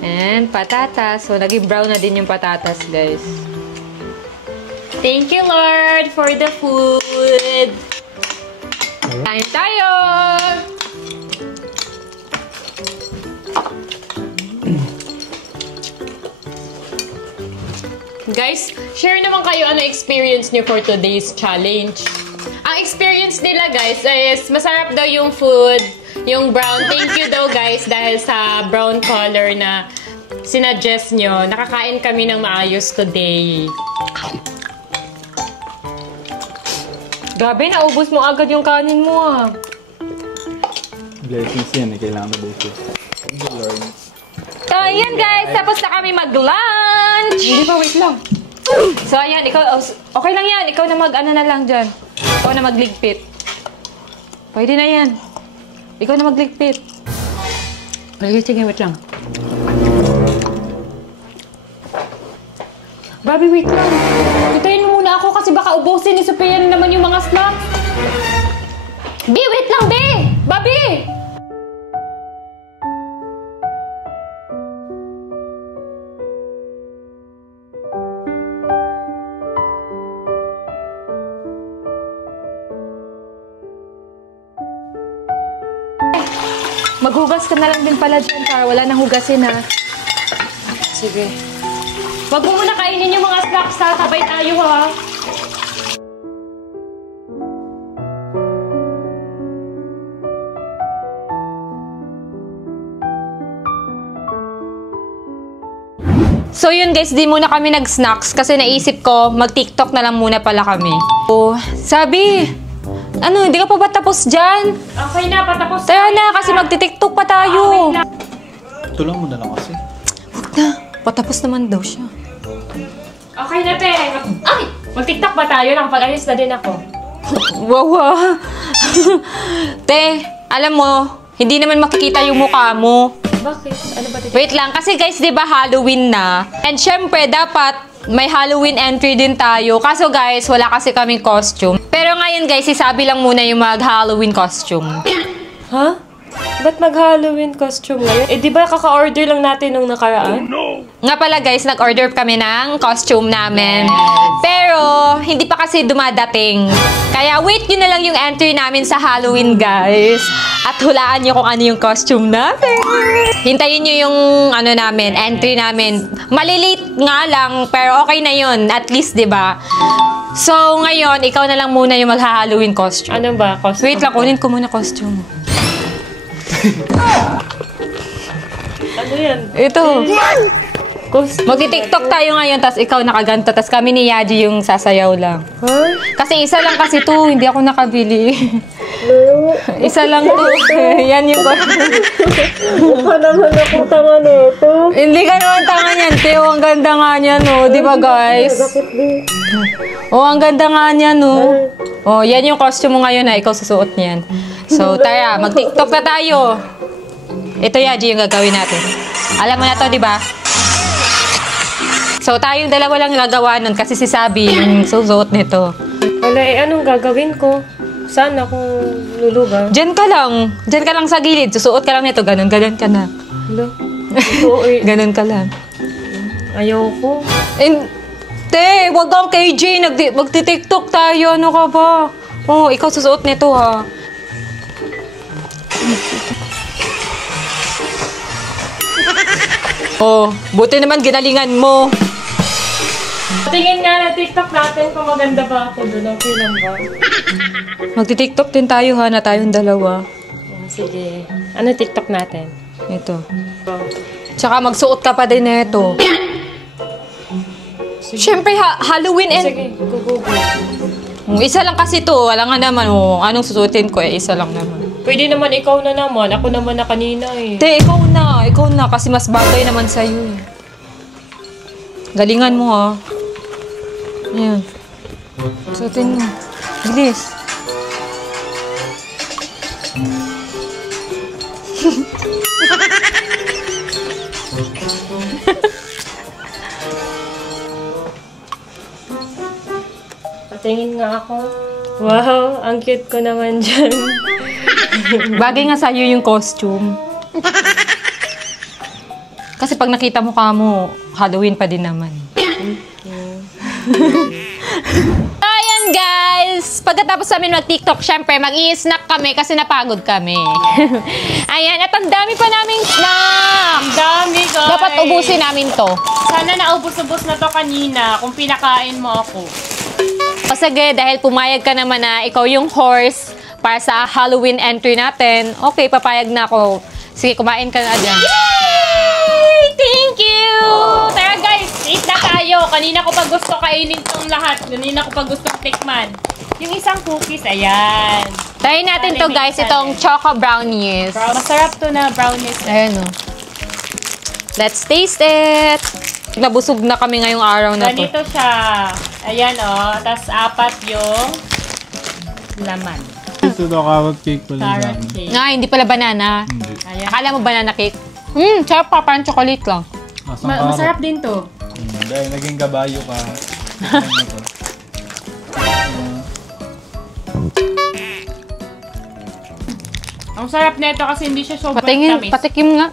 And patatas. So, naging brown na din yung patatas, guys. Thank you, Lord, for the food! Kain tayo! Guys, share naman kayo ano experience nyo for today's challenge. Ang experience nila guys is masarap daw yung food, yung brown. Thank you daw guys dahil sa brown color na sinuggest nyo. Nakakain kami ng maayos today. Grabe, naubos mo agad yung kanin mo ah. Blessings yan eh. Kailangan blessings. Thank you, Lord. So, ayan guys. Tapos na kami mag-lunch. Hindi pa, wait lang. So, ayan. Ikaw, okay lang yan. Ikaw na mag-ano na lang dyan. Ikaw na magligpit. Pwede na yan. Ikaw na magligpit. Sige, wait lang. Bobby, wait lang. Pitayin mo muna ako kasi baka ubusin ni Sophia na naman yung mga snacks. B, wait lang, B! Bobby! Maghugas ka na lang din pala dyan para wala nang hugasin ha. Sige. Wag mo muna kainin yung mga snacks ha. Sabay tayo ha. So yun guys, di muna kami nag-snacks kasi naisip ko mag-TikTok na lang muna pala kami. Oh, sabi, ano, hindi ka pa ba tapos dyan? Okay na, patapos. Tara na, kasi magti-TikTok pa tayo. Tulong mo na lang kasi. Huwag na, patapos naman daw siya. Okay na, te. Ay! Mag-TikTok ba tayo? Nakapag-ayos na din ako. Wow, wow. Te, alam mo, hindi naman makikita yung mukha mo. Bakit? Ano ba TikTok? Wait lang, kasi guys, di ba Halloween na? And syempre, dapat may Halloween entry din tayo. Kaso guys, wala kasi kaming costume. Pero ngayon guys, isabi lang muna yung mag-Halloween costume. Ha? Ba't mag-Halloween costume ngayon? Eh, di ba kaka-order lang natin nung nakaraan? Nga pala guys, nag-order kami ng costume namin. Pero, hindi pa kasi dumadating. Kaya wait nyo na lang yung entry namin sa Halloween guys. At hulaan nyo kung ano yung costume namin. Hintayin nyo yung ano namin, entry namin. Malilate nga lang, pero okay na yun. At least, di ba? So, ngayon, ikaw na lang muna yung mag-Halloween costume. Ano ba? Costume? Wait lang, kunin ko muna costume. Ano yan? Ito. Costume? Magti-TikTok tayo ngayon, tas ikaw nakaganto, tas kami ni Yaji yung sasayaw lang. Ha? Kasi isa lang kasi to, hindi ako nakabili. Isa lang to. Yan yung Mukha naman akong tanga nito. Hindi ka naman tanga niyan, Teo. Ang ganda nga niyan, no. Di ba, guys? Oh, ang ganda nga niyan, no. Oh, yan yung costume mo ngayon, ha. Ikaw susuot niyan. So, tara, mag-TikTok na tayo. Ito, Yaji, yung gagawin natin. Alam mo na to, di ba? So, tayong dalawa lang gagawa nun kasi si Sabi yung susuot nito. Wala, eh, anong gagawin ko? Saan ako lulugar? Diyan ka lang. Diyan ka lang sa gilid. Susuot ka lang nito. Ganon ka na. Hello? Oo, eh. Ganon ka lang. Ayoko. Te, wag kang KJ. Magti-TikTok tayo. Ano ka ba? Oh, ikaw susuot nito, ha. Oh, buti naman ginalingan mo. Tingin nga na TikTok natin kung maganda ba ako doon. Okay lang ba? Magti-TikTok din tayo, ha, na tayong dalawa. Sige. Ano TikTok natin? Ito. Tsaka magsuot ka pa din na ito. Siyempre, Halloween and... Sige, Google. Isa lang kasi to. Wala nga naman. Oh, anong susuotin ko eh? Isa lang naman. Pwede naman ikaw na naman. Ako naman na kanina eh. Te, ikaw na. Ikaw na. Kasi mas bagay naman sa'yo eh. Galingan mo, ha. Ayan. Suotin mo. Bilis. Patingin nga ako. Wow, ang cute ko naman dyan. Bagay nga sa'yo yung costume. Kasi pag nakita mo ka mo, Halloween pa din naman. Ayan guys! Pagkatapos namin mag-TikTok, syempre mag-i-snack kami kasi napagod kami. Ayan, at ang dami pa naming snack! Ang dami, guys! Dapat ubusin namin to. Sana naubos-ubos na to kanina kung pinakain mo ako. O sige, dahil pumayag ka naman na ikaw yung horse para sa Halloween entry natin, okay, papayag na ako. Sige, kumain ka na dyan. Yay! Thank you! Tara guys, eat na tayo. Kanina ko pa gusto kainin tong lahat. Kanina ko pa gusto tikman. Yung isang cookies, ayan. Try natin to guys, itong choco brownies. Masarap to na brownies. Ayan o. Let's taste it! Nabusog na kami ngayong araw na to. Ganito siya. Ayan o. Tapos 4 yung laman. Gusto daw carrot cake pala sa Carrot amin. cake. Nga, hindi pala banana. Hindi. Ayan. Akala mo banana cake? Sarap pa, parang chocolate lang. Asang carrot. Masarap din to. Dahil naging kabayo ka. Ano to? Ang sarap nito kasi hindi siya sobrang Patingin, tamis. patikim nga.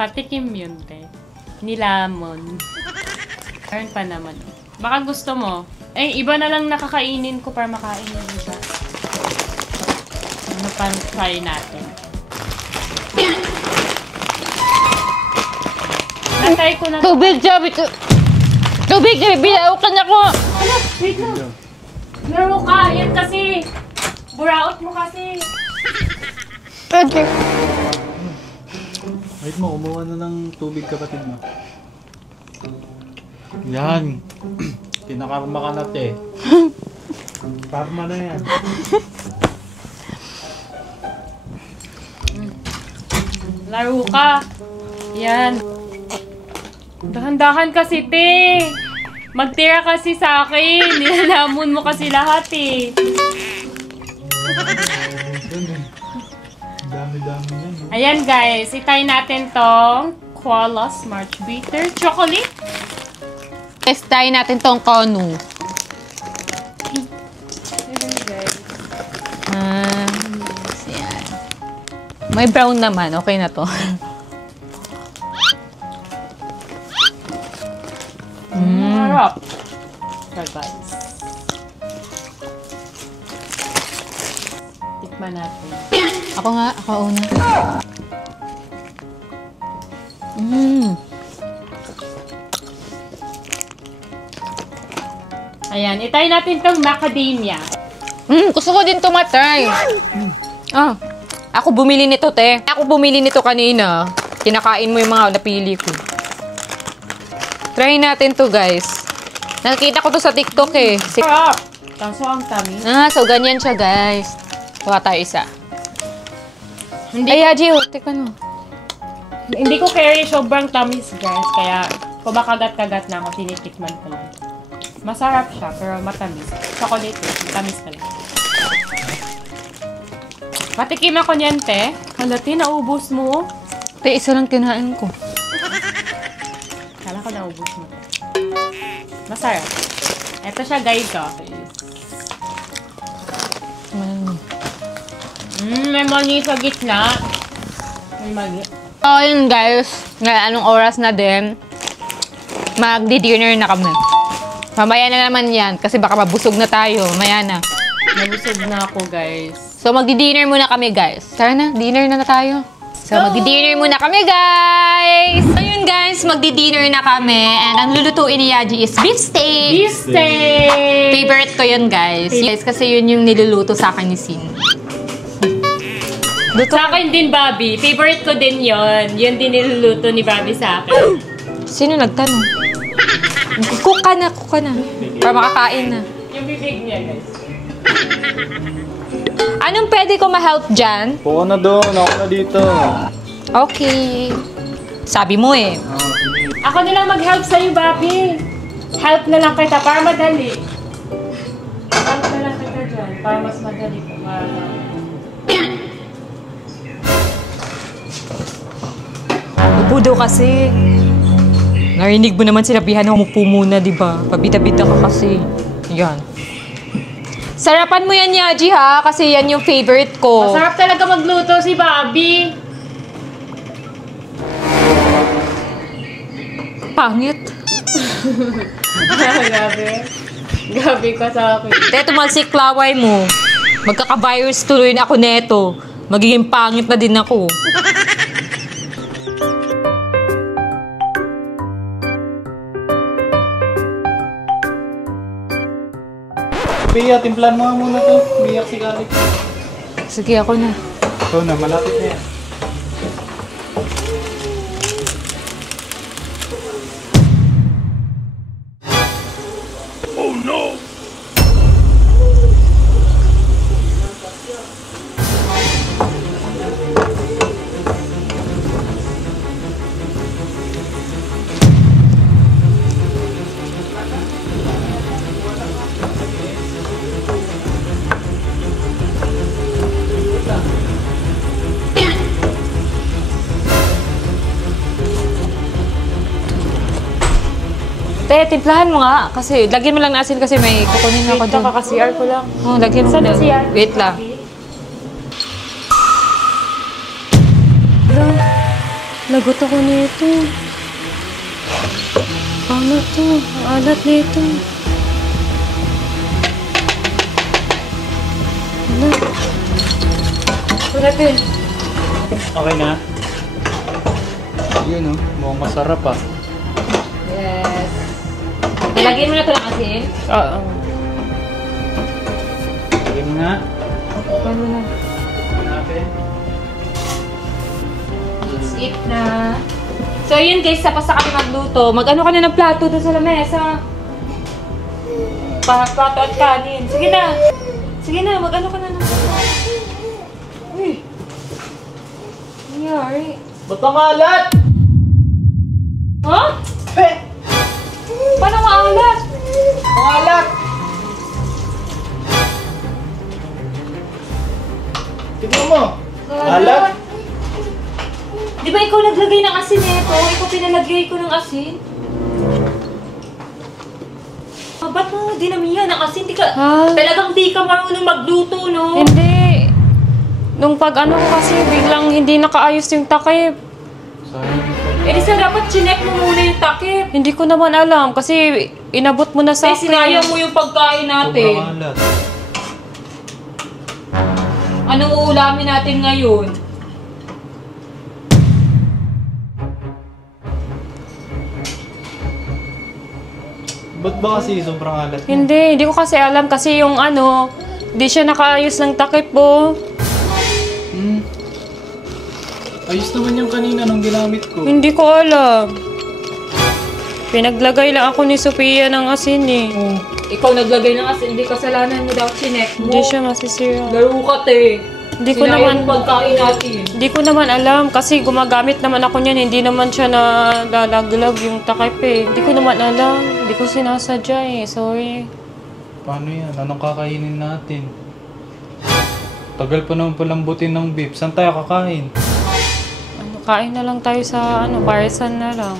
Patikim yun, te. Nilamon. Meron pa naman. Baka gusto mo. Eh, iba na lang nakakainin ko para makain mo siya. Ano pa try natin? Natry ko na. Tubig, Jabi! Tubig, Jabi! Bilaukan ako! Ano? Wait lang. Meron ka. Yan kasi. Buraot mo kasi. Okay. Wait mo, umuha na ng tubig kapatid mo. Yan. Kinakarma ka na, te. Karma na yan. Laro ka. Yan. Dahan-dahan kasi, te. Magtira kasi sa akin. Nilalamon mo kasi lahat, eh. Dami-dami yan. Ayan, guys. Itay natin tong Koala Smart Bitter Chocolate. Testayin natin tong konu. Ayan, guys. Yan. May brown naman. Okay na to. Harap. So, guys. Tikman natin. Ako nga. Ako una. Ayan. Itay natin tong macadamia. Gusto ko din tumatry. Ah. Ako bumili nito, te. Ako bumili nito kanina. Kinakain mo yung mga napili ko. Try natin to, guys. Nakikita ko to sa TikTok, eh. Harap. Kaso ang tamis. So ganyan siya, guys. Kuha tayo isa. Hindi Ay, Haji, tikman mo. Hindi ko carry sobrang tamis, guys. Kaya, kumakagat-kagat na ako, tinitikman ko lang. Masarap siya, pero matamis. Chocolate, matamis talaga. Patikim ako niyan, te. Halati, naubos mo. Te, isa lang kinain ko. Kala ko naubos mo. Masarap. Ito siya, guys, oh. May mani sa gitna. May mani. So, yun, guys. Ngayon, anong oras na din? Magdi-dinner na kami. Mamaya na naman yan, kasi baka mabusog na tayo. Maya na. Nabusog na ako, guys. So, magdi-dinner muna kami, guys. Tara na, dinner na tayo. So, magdi-dinner muna kami, guys! Ayun, guys, magdi-dinner na kami. And ang lulutuin ni Yaji is beef steak. Beef steak! Favorite ko yun, guys. Guys, kasi yun yung niluluto sa akin ni Sin. Sa akin din, Bobby. Favorite ko din yon. Yun din niluluto ni Bobby sa akin. Sino nagtanong? Cook ka na. Para makakain na. Yung bibig niya, guys. Anong pwede ko ma-help dyan? Puko na doon. Ako na dito. Okay. Sabi mo eh. Ako na lang mag-help sa'yo, Bobby. Help na lang kita para madali. Help na lang kita dyan para mas madali ko. Upo kasi. Narinig mo naman sinabihan na umupo muna, di ba? Pabita-bita ka kasi. Yan. Sarapan mo yan, Yaji, ha? Kasi yan yung favorite ko. Masarap talaga magluto si Bobby. Pangit. Gabi ka sa akin. Teto, malsiklaway mo. Magkaka-virus tuloy na ako neto. Magiging pangit na din ako. Pia, timplan mo nga muna to. Umiyak si Kalik. Sige, ako na. Ikaw na, malapit na yan. Te, timplahan mo nga. Kasi, lagyan mo lang na asin kasi may kukunin na ako Wait, doon. nakaka-CR ko lang. Oh, lagyan mo Saan doon. siya? Wait lang. Lagot ako nito. Paano to? Ang alat nito. Ito natin. Okay na? Yun, oh. Mukhang masarap, ah. Yes. Ilagay mo na ito ng asin. Oo. Sige mo nga. Ano na? Natin. Let's eat na. So, yun guys, tapos na kami magluto. Mag-ano ka na ng plato doon sa lamesa. Plato at kanin. Sige na. Sige na, mag-ano ka na ng Uy. Nangyari. Ba't ang alat? Ha? Paano maalat? Ang alat! Tignan mo. Alat? Di ba ikaw naglagay ng asin nito? Ikaw pinalagay ko ng asin? Ba't mo dinamihan ng asin? Talagang di ka marunong magluto, no? Hindi. Nung pag-ano ko kasi, biglang hindi nakaayos yung takip. Eh di sa dapat chinek mo muna yung takip. Hindi ko naman alam kasi inabot mo na sa Kasi sinayang mo yung pagkain natin. Sobrang alat. Anong uulamin natin ngayon? Ba't ba kasi sobrang alat? Hindi ko kasi alam kasi yung ano, hindi siya nakaayos ng takip po. Ayos naman yung kanina nung ginamit ko. Hindi ko alam. Pinaglagay lang ako ni Sophia ng asin eh. Ikaw naglagay ng asin, hindi kasalanan mo daw chinek mo. Hindi siya masisira. Laro ka, te. Hindi ko Sinayang naman yung pagkain natin. Hindi ko naman alam kasi gumagamit naman ako niyan, hindi naman siya nalalaglag yung takip eh. Hindi ko naman alam. Hindi ko sinasadya eh. Sorry. Paano yan? Anong kakainin natin? Tagal pa naman palambutin ng beef. Saan tayo kakain? Kain na lang tayo sa parisan na lang.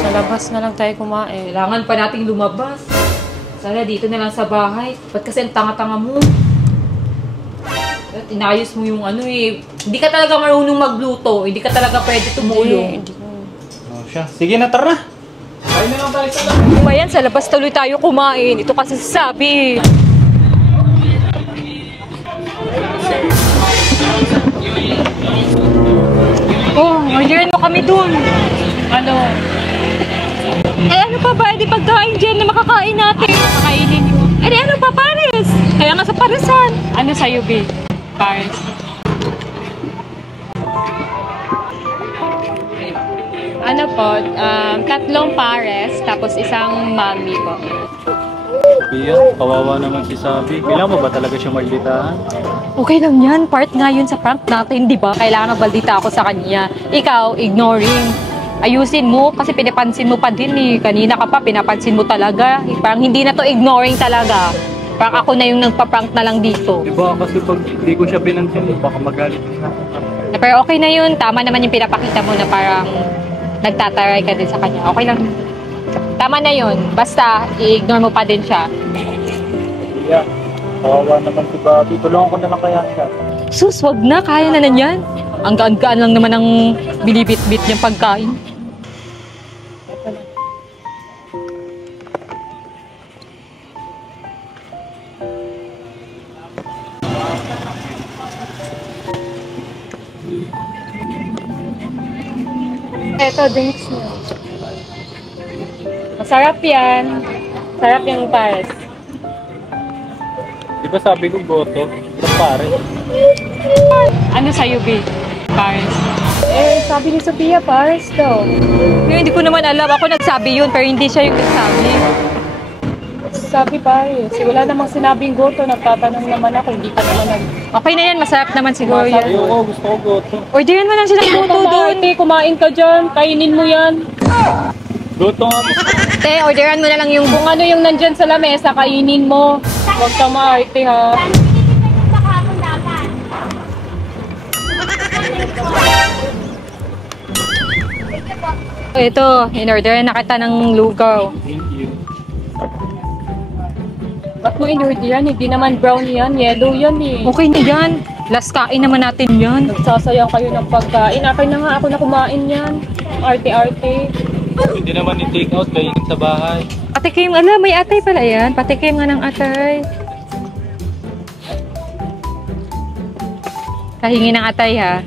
Sa labas na lang tayo kumain. Kailangan pa nating lumabas. Sana dito na lang sa bahay. Ba't kasi ang tanga-tanga mo? At inayos mo yung ano eh. Hindi ka talaga marunong magluto. Hindi ka talaga pwede tumulong. Hindi ko. Oh, siya. Sige na, tara. Kain na lang tayo sa labas. Ano ba yan? Sa labas tuloy tayo kumain. Ito kasi sabi. Oh, orderin mo kami dun. Ano? Eh ano pa ba? Di pagkain dyan na makakain natin. Kakainin mo. Eh di ano pa, Paris? Kaya nga sa parisan. Ano sa'yo, B? Paris. Ano po? 3 pares, tapos isang mami po. Iya, kawawa naman si Sabi. Kailangan mo ba talaga siya magbitahan? Okay lang yan. Part nga yun sa prank natin, di ba? Kailangan magbaldita ako sa kanya. Ikaw, ignoring. Ayusin mo kasi pinapansin mo pa din eh. Kanina ka pa, pinapansin mo talaga. Parang hindi na to ignoring talaga. Parang ako na yung nagpa-prank na lang dito. Diba kasi pag hindi ko siya pinansin, baka magalit siya. Pero okay na yun. Tama naman yung pinapakita mo na parang nagtataray ka din sa kanya. Okay lang. Tama na yun. Basta, i-ignore mo pa din siya. Iya, kawawa naman si Bobby. Tulungan ko na lang kaya siya. Sus, wag na. Kaya na yan. Ang gaan-gaan lang naman ang bilibit-bit niyang pagkain. Eto, drinks mo. Masarap yan. Sarap yung pares. Di ba sabi ko goto? Ito pare. Ano sa'yo, B? Paris. Eh, sabi ni Sophia, pares daw. Hindi ko naman alam. Ako nagsabi yun, pero hindi siya yung nagsabi. Sabi Paris. Wala namang sinabing goto. Nagtatanong naman ako. Hindi ka naman Okay na yan, masarap naman siguro yan. Ayoko, gusto ko goto. Orderin mo lang silang luto doon. Kumain ka dyan. Kainin mo yan. Goto nga gusto ko. Te, orderan mo na lang yung Kung ano yung nandyan sa lamesa, kainin mo. Huwag ka maarte ha. Ito, in-orderan na kita ng lugaw. Thank you. Ba't mo in-order yan? Hindi naman brown yan. Yellow yan eh. Okay na yan. Last kain naman natin yan. Nagsasayang kayo ng pagkain. Akin na nga. Ako na kumain yan. Arte-arte. Hindi naman i-take out, kainin sa bahay. Patikim, ala, may atay pala yan. Patikim nga ng atay. Kahingi ng atay ha.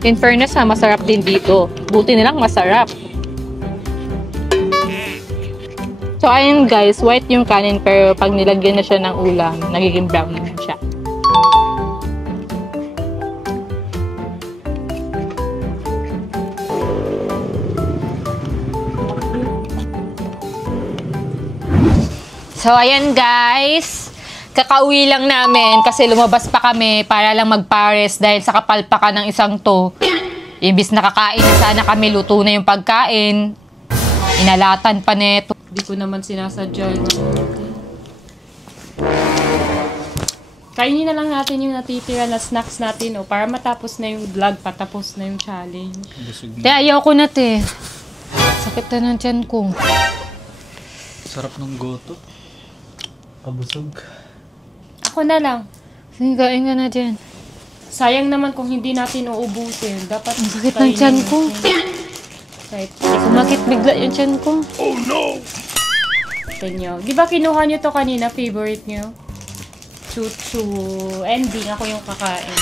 In fairness ha, masarap din dito. Buti nilang masarap. So ayun guys, white yung kanin pero pag nilagyan na siya ng ulam, nagiging brown naman siya. So ayan guys, kakauwi lang namin kasi lumabas pa kami para lang magpares dahil sa kapalpakan ng isang to. Imbis nakakain na sana kami, luto na yung pagkain. Inalatan pa neto. Di ko naman sinasadya. Kainin na lang natin yung natitira na snacks natin para matapos na yung vlog, patapos na yung challenge. Te, ayaw ko na te. Sakit na ng tiyan ko. Sarap ng goto. Kabusog. Ako na lang. Sige, kain ka na dyan. Sayang naman kung hindi natin uubusin. Dapat Sakit ng tiyan ko. Kahit Sumakit bigla yung tiyan ko. nyo. Di ba kinuha nyo to kanina, favorite nyo? Chuchu. Ending, ako yung kakain.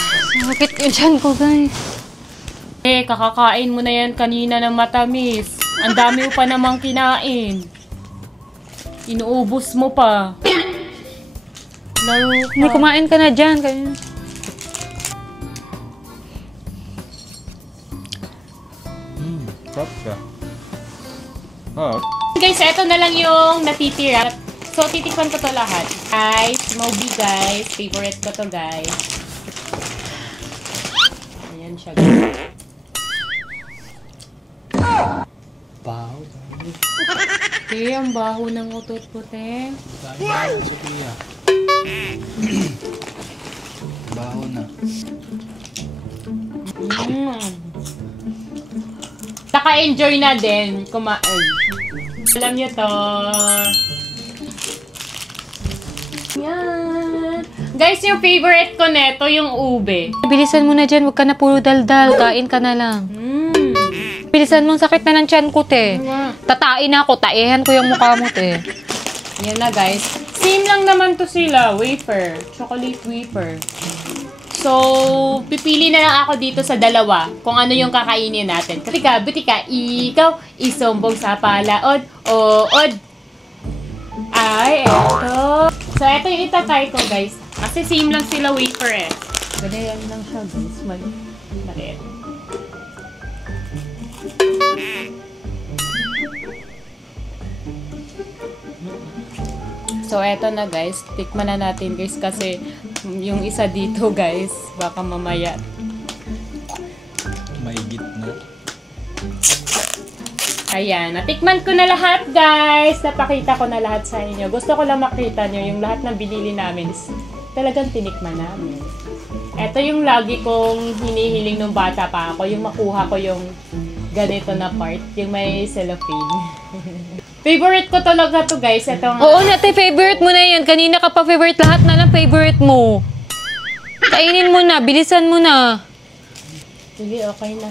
Sakit yung tiyan ko guys. Kakakain mo na yan kanina ng matamis. Ang dami mo pa namang kinain. Inuubos mo pa. Laro ka. Hindi, kumain ka na dyan. Kaya... Sarap ka. Ah. Guys, eto na lang yung natitira. So, titikman ko to lahat. Guys, Moby guys. Favorite ko to guys. Ayan siya guys. Baho. Ang baho ng utot ko, te. Dahil Sophia. Baho na. Naka-enjoy na din kumain. Alam niyo to. Yan. Guys, yung favorite ko neto, yung ube. Bilisan mo na dyan. Huwag ka na puro daldal. Kain ka na lang. Bilisan mo. Sakit na ng tiyan ko, te. Tatain ako. Taihan ko yung mukha mo, te. Yan na, guys. Same lang naman to sila. Wafer. Chocolate wafer. So, pipili na lang ako dito sa dalawa kung ano yung kakainin natin. Katika, butika, ikaw, isumbong sa palaod, ood. Ay, eto. So, eto yung itatry ko, guys. Kasi same lang sila wafer eh. Ganyan lang siya, guys. Maliit. So, eto na guys. Tikman na natin guys kasi yung isa dito guys, baka mamaya. Maigit na. Ayan, natikman ko na lahat guys. Napakita ko na lahat sa inyo. Gusto ko lang makita nyo yung lahat ng binili namin. Talagang tinikman namin. Eto yung lagi kong hinihiling nung bata pa ako. Yung makuha ko yung ganito na part. Yung may cellophane. Favorite ko talaga to guys. Ito nga. Oo, nate, favorite mo na yan. Kanina ka pa favorite. Lahat na lang favorite mo. Kainin mo na. Bilisan mo na. Sige, okay na.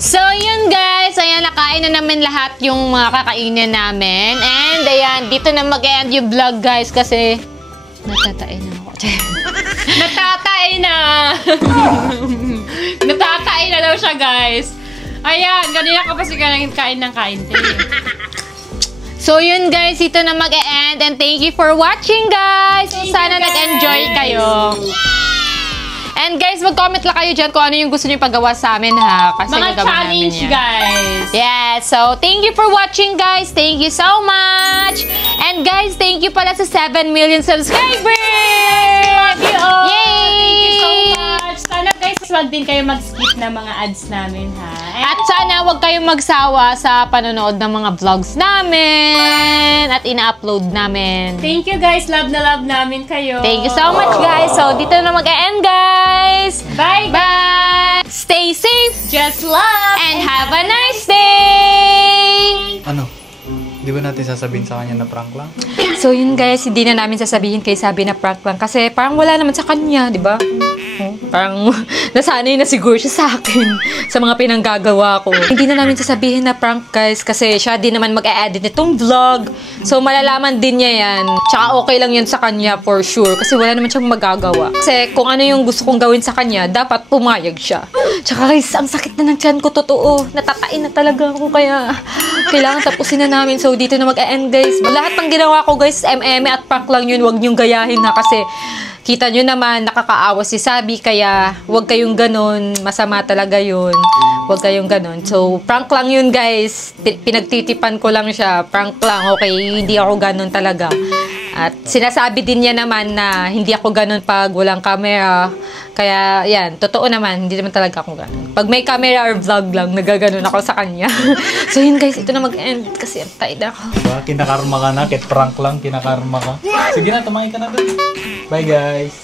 So, yun guys. Ayan, nakain na namin lahat yung mga kakainin namin. And, ayan, dito na mag-end yung vlog guys kasi natatain na ako. Natatay na! Natatay na daw siya guys. Ayan, ganyan ka pa si kain ng kain. So, yun guys, ito na mag-e-end. And thank you for watching, guys. So, sana nag-enjoy kayo. And guys, mag-comment lang kayo dyan kung ano yung gusto nyo pagawa sa amin, ha? Kasi mga nagawa namin challenge, yan. guys. Yeah, so thank you for watching, guys. Thank you so much. And guys, thank you pala sa 7 million subscribers. Love you all. Yay! Thank you so much. Sana guys, wag din kayo mag-skip na mga ads namin, ha? At sana wag kayong magsawa sa panonood ng mga vlogs namin at ina-upload namin. Thank you guys. Love na love namin kayo. Thank you so much, guys. So, dito na mag-e-end, guys. Bye. Bye! Stay safe Just love. and have a nice day! Ano? Di ba natin sasabihin sa kanya na prank lang? So, yun guys, hindi na namin sasabihin kay sabi na prank lang kasi parang wala naman sa kanya, di ba? Oh. Parang nasanay na siguro siya sa akin sa mga pinanggagawa ko. Hindi na namin sasabihin na prank guys kasi siya din naman mag-e-edit nitong vlog. So malalaman din niya yan. Tsaka okay lang yan sa kanya for sure kasi wala naman siyang magagawa. Kasi kung ano yung gusto kong gawin sa kanya, dapat pumayag siya. Tsaka guys, ang sakit na ng tiyan ko, totoo. Natatain na talaga ako kaya kailangan tapusin na namin. So dito na mag-e-end guys. Lahat ng ginawa ko guys, at prank lang yun. Huwag niyong gayahin ha kasi kita nyo naman, nakakaawa si Sabi, kaya huwag kayong ganun. Masama talaga yun. Huwag kayong ganun. So, prank lang yun, guys. Pinagtitipan ko lang siya. Prank lang, okay? Hindi ako ganun talaga. At sinasabi din niya naman na hindi ako ganun pag walang camera. Kaya, yan. Totoo naman, hindi naman talaga ako ganun. Pag may camera or vlog lang, nagaganon ako sa kanya. So, yun, guys. Ito na mag-end kasi tired ako. Diba? Kinakarma ka na. Kahit prank lang, kinakarma ka. Sige na, tumahin ka na doon. Bye, guys.